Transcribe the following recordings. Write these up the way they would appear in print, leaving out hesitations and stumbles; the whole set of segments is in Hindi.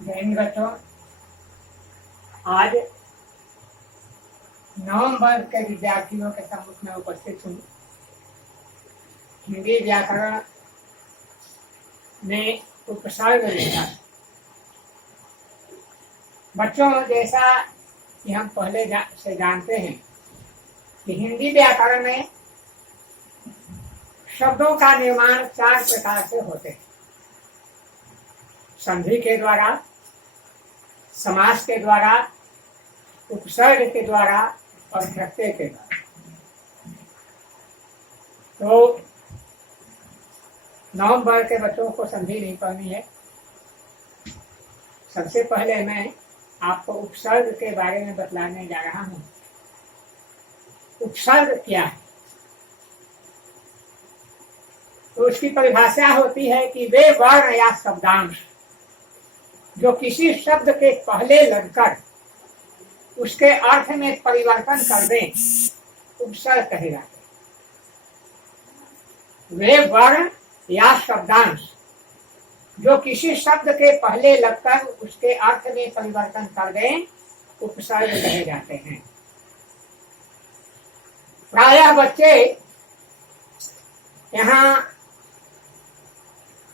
जैन बच्चों, आज नवंबर के विद्यार्थियों के सम्मुख में उपस्थित हूँ। हिंदी व्याकरण में उपसर्ग विन्यास। बच्चों, जैसा कि हम पहले से जानते हैं कि हिंदी व्याकरण में शब्दों का निर्माण 4 प्रकार से होते हैं। संधि के द्वारा, समास के द्वारा, उपसर्ग के द्वारा और प्रत्यय के द्वारा। तो नवंबर के बच्चों को संधि नहीं पढ़नी है। सबसे पहले मैं आपको उपसर्ग के बारे में बतलाने जा रहा हूँ। उपसर्ग क्या है? तो उसकी परिभाषा होती है कि वे वर्ण या शब्दांश जो किसी शब्द के पहले लगकर उसके अर्थ में परिवर्तन कर दें, उपसर्ग कहे जाते हैं। वे वर्ण या शब्दांश जो किसी शब्द के पहले लगकर उसके अर्थ में परिवर्तन कर दें, उपसर्ग कहे जाते हैं। प्रायः बच्चे यहाँ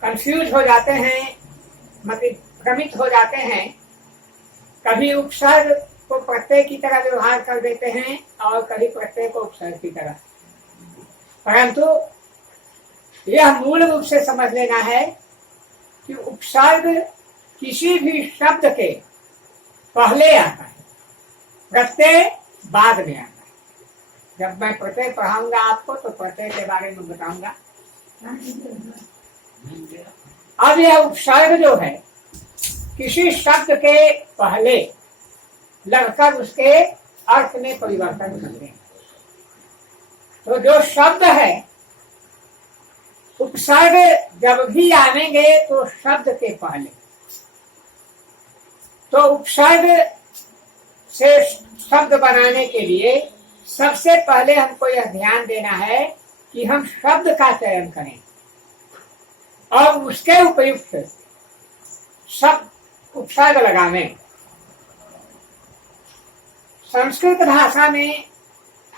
कंफ्यूज हो जाते हैं, मतलब भ्रमित हो जाते हैं। कभी उपसर्ग को प्रत्यय की तरह व्यवहार कर देते हैं और कभी प्रत्यय को उपसर्ग की तरह। परंतु यह मूल रूप से समझ लेना है कि उपसर्ग किसी भी शब्द के पहले आता है, प्रत्यय बाद में आता है। जब मैं प्रत्यय पढ़ाऊंगा आपको तो प्रत्यय के बारे में बताऊंगा। अब यह उपसर्ग जो है किसी शब्द के पहले लगकर उसके अर्थ में परिवर्तन कर दें। तो जो शब्द है, उपसर्ग जब भी आवेंगे तो शब्द के पहले, तो उपसर्ग से शब्द बनाने के लिए सबसे पहले हमको यह ध्यान देना है कि हम शब्द का चयन करें और उसके उपयुक्त शब्द उपसर्ग लगावें। संस्कृत भाषा में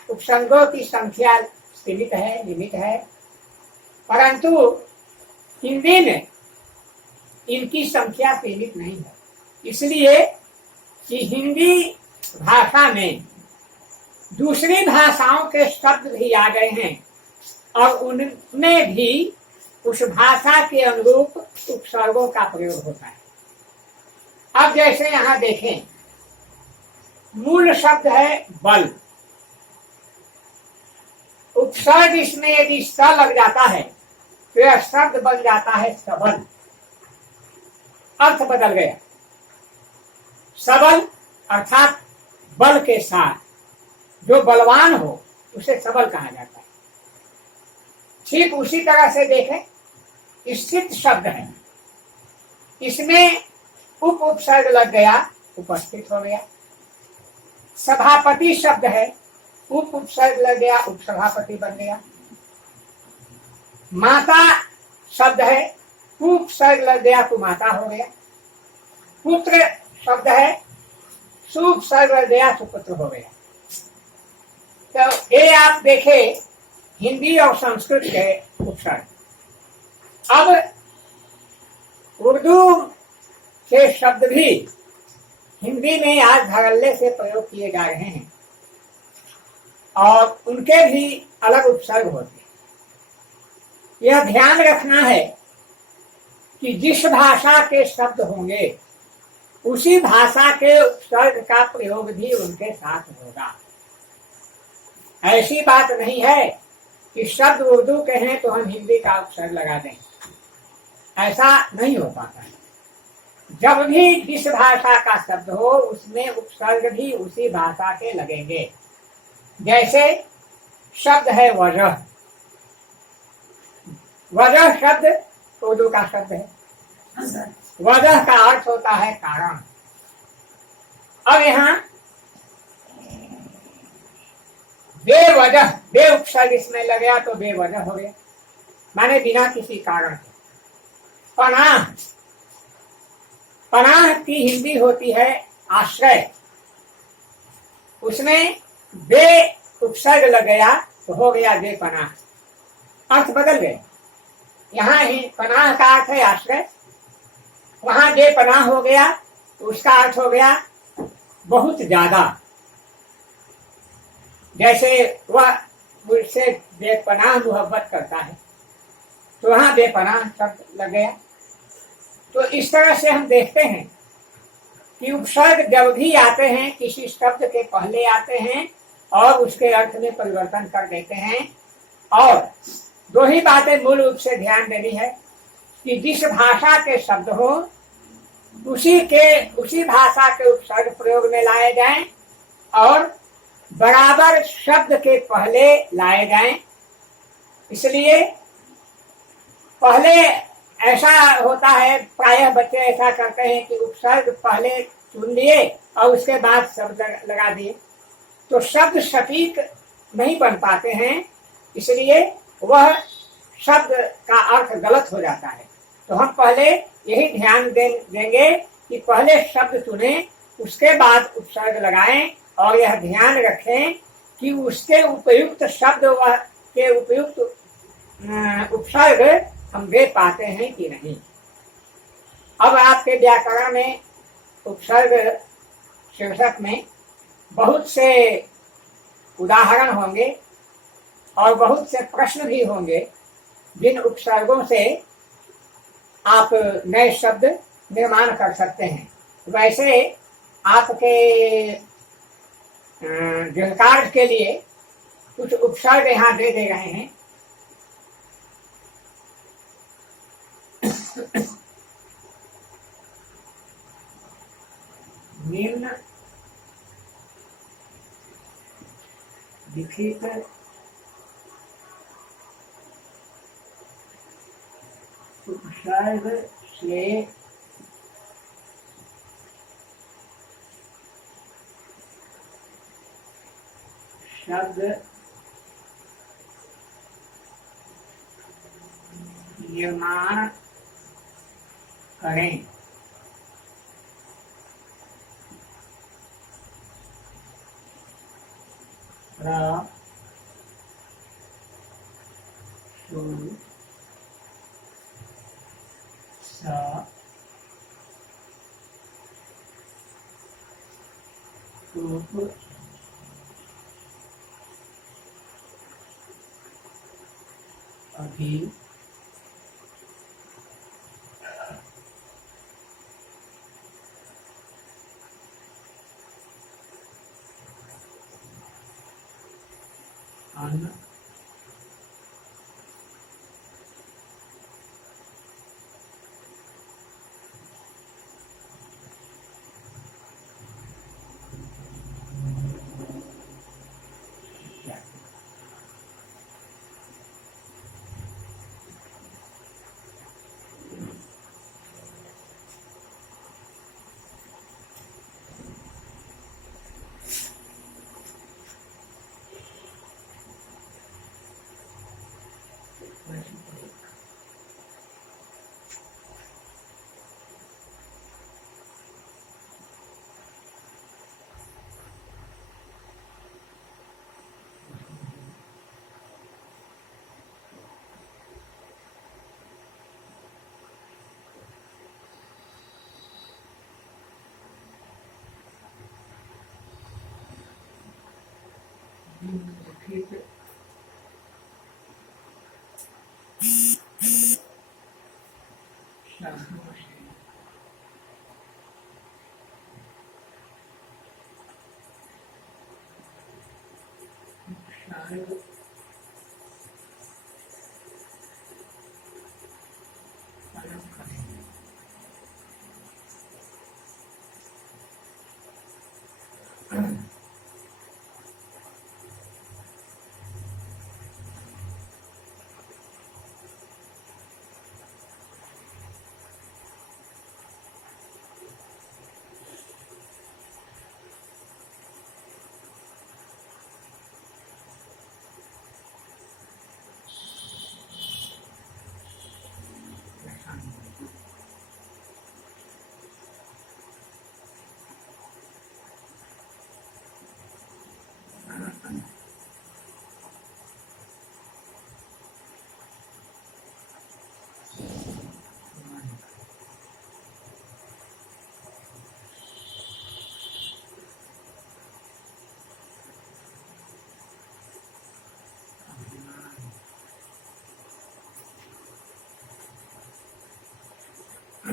उपसर्गों की संख्या सीमित है, लिमिट है, परंतु हिंदी में इनकी संख्या सीमित नहीं है। इसलिए कि हिंदी भाषा में दूसरी भाषाओं के शब्द भी आ गए हैं और उनमें भी उस भाषा के अनुरूप उपसर्गों का प्रयोग होता है। अब जैसे यहाँ देखें, मूल शब्द है बल। उपसर्ग इसमें यदि स लग जाता है तो यह शब्द बन जाता है सबल। अर्थ बदल गया। सबल अर्थात बल के साथ, जो बलवान हो उसे सबल कहा जाता है। ठीक उसी तरह से देखें, स्थित शब्द है, इसमें उपसर्ग लग गया, उपस्थित हो गया। सभापति शब्द है, उपसर्ग लग गया, उपसभापति बन गया। माता शब्द है, उपसर्ग लग गया तो माता हो गया। पुत्र शब्द है, सुपसर्ग लग गया तो पुत्र हो गया। तो ये आप देखें हिंदी और संस्कृत के उपसर्ग। अब उर्दू के शब्द भी हिंदी में आज धड़ल्ले से प्रयोग किए जा रहे हैं और उनके भी अलग उपसर्ग होते हैं। यह ध्यान रखना है कि जिस भाषा के शब्द होंगे उसी भाषा के उपसर्ग का प्रयोग भी उनके साथ होगा। ऐसी बात नहीं है कि शब्द उर्दू के हैं तो हम हिंदी का उपसर्ग लगा दें, ऐसा नहीं हो पाता है। जब भी जिस भाषा का शब्द हो उसमें उपसर्ग भी उसी भाषा के लगेंगे। जैसे शब्द है वजह। वजह शब्द उर्दू का शब्द है। वजह का अर्थ होता है कारण। अब यहाँ बेवजह, बे उपसर्ग इसमें लग गया तो बेवजह हो गया, माने बिना किसी कारण के। पनाह, पनाह की हिंदी होती है आश्रय। उसमें बे उपसर्ग लग गया तो हो गया बेपनाह, अर्थ बदल गए। यहाँ ही पनाह का अर्थ है आश्रय, वहां बेपनाह हो गया तो उसका अर्थ हो गया बहुत ज्यादा। जैसे वह मुझसे बेपनाह मोहब्बत करता है तो वहां बेपनाह शब्द लग गया। तो इस तरह से हम देखते हैं कि उपसर्ग जब भी आते हैं किसी शब्द के पहले आते हैं और उसके अर्थ में परिवर्तन कर देते हैं। और दो ही बातें मूल रूप से ध्यान देनी है कि जिस भाषा के शब्द हो उसी भाषा के उपसर्ग प्रयोग में लाए जाएं और बराबर शब्द के पहले लाए जाएं। इसलिए पहले ऐसा होता है, प्रायः बच्चे ऐसा करते हैं कि उपसर्ग पहले चुन लिए और उसके बाद शब्द लगा दिए, तो शब्द सटीक नहीं बन पाते हैं, इसलिए वह शब्द का अर्थ गलत हो जाता है। तो हम पहले यही ध्यान देंगे कि पहले शब्द चुने उसके बाद उपसर्ग लगाएं और यह ध्यान रखें कि उसके उपयुक्त शब्द व के उपयुक्त उपसर्ग हम दे पाते हैं कि नहीं। अब आपके व्याकरण में उपसर्ग शीर्षक में बहुत से उदाहरण होंगे और बहुत से प्रश्न भी होंगे जिन उपसर्गों से आप नए शब्द निर्माण कर सकते हैं। वैसे आपके गृहकार्य के लिए कुछ उपसर्ग यहाँ दे रहे हैं। निम्न लिखित उपसर्ग से शब्द निर्माण करें। अभी अन लिखित शब्दों से उपसर्ग अलग करें। Now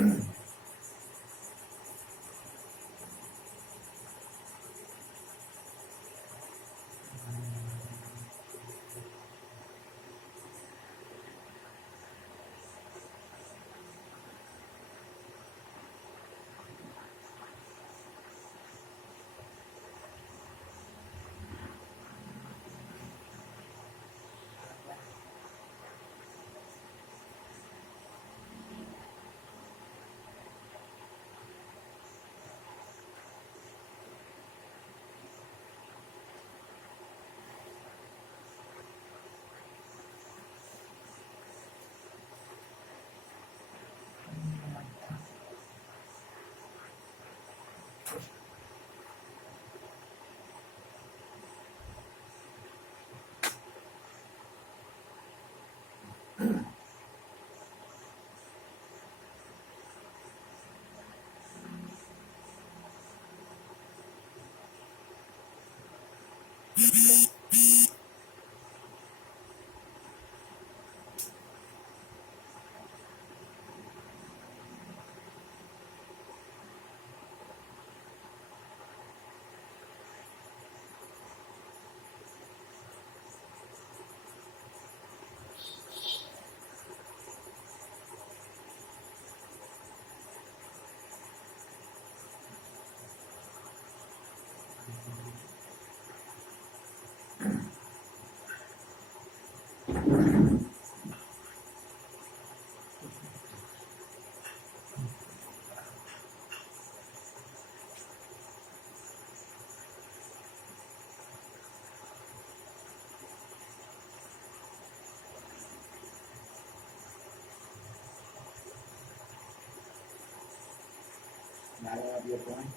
I have your point.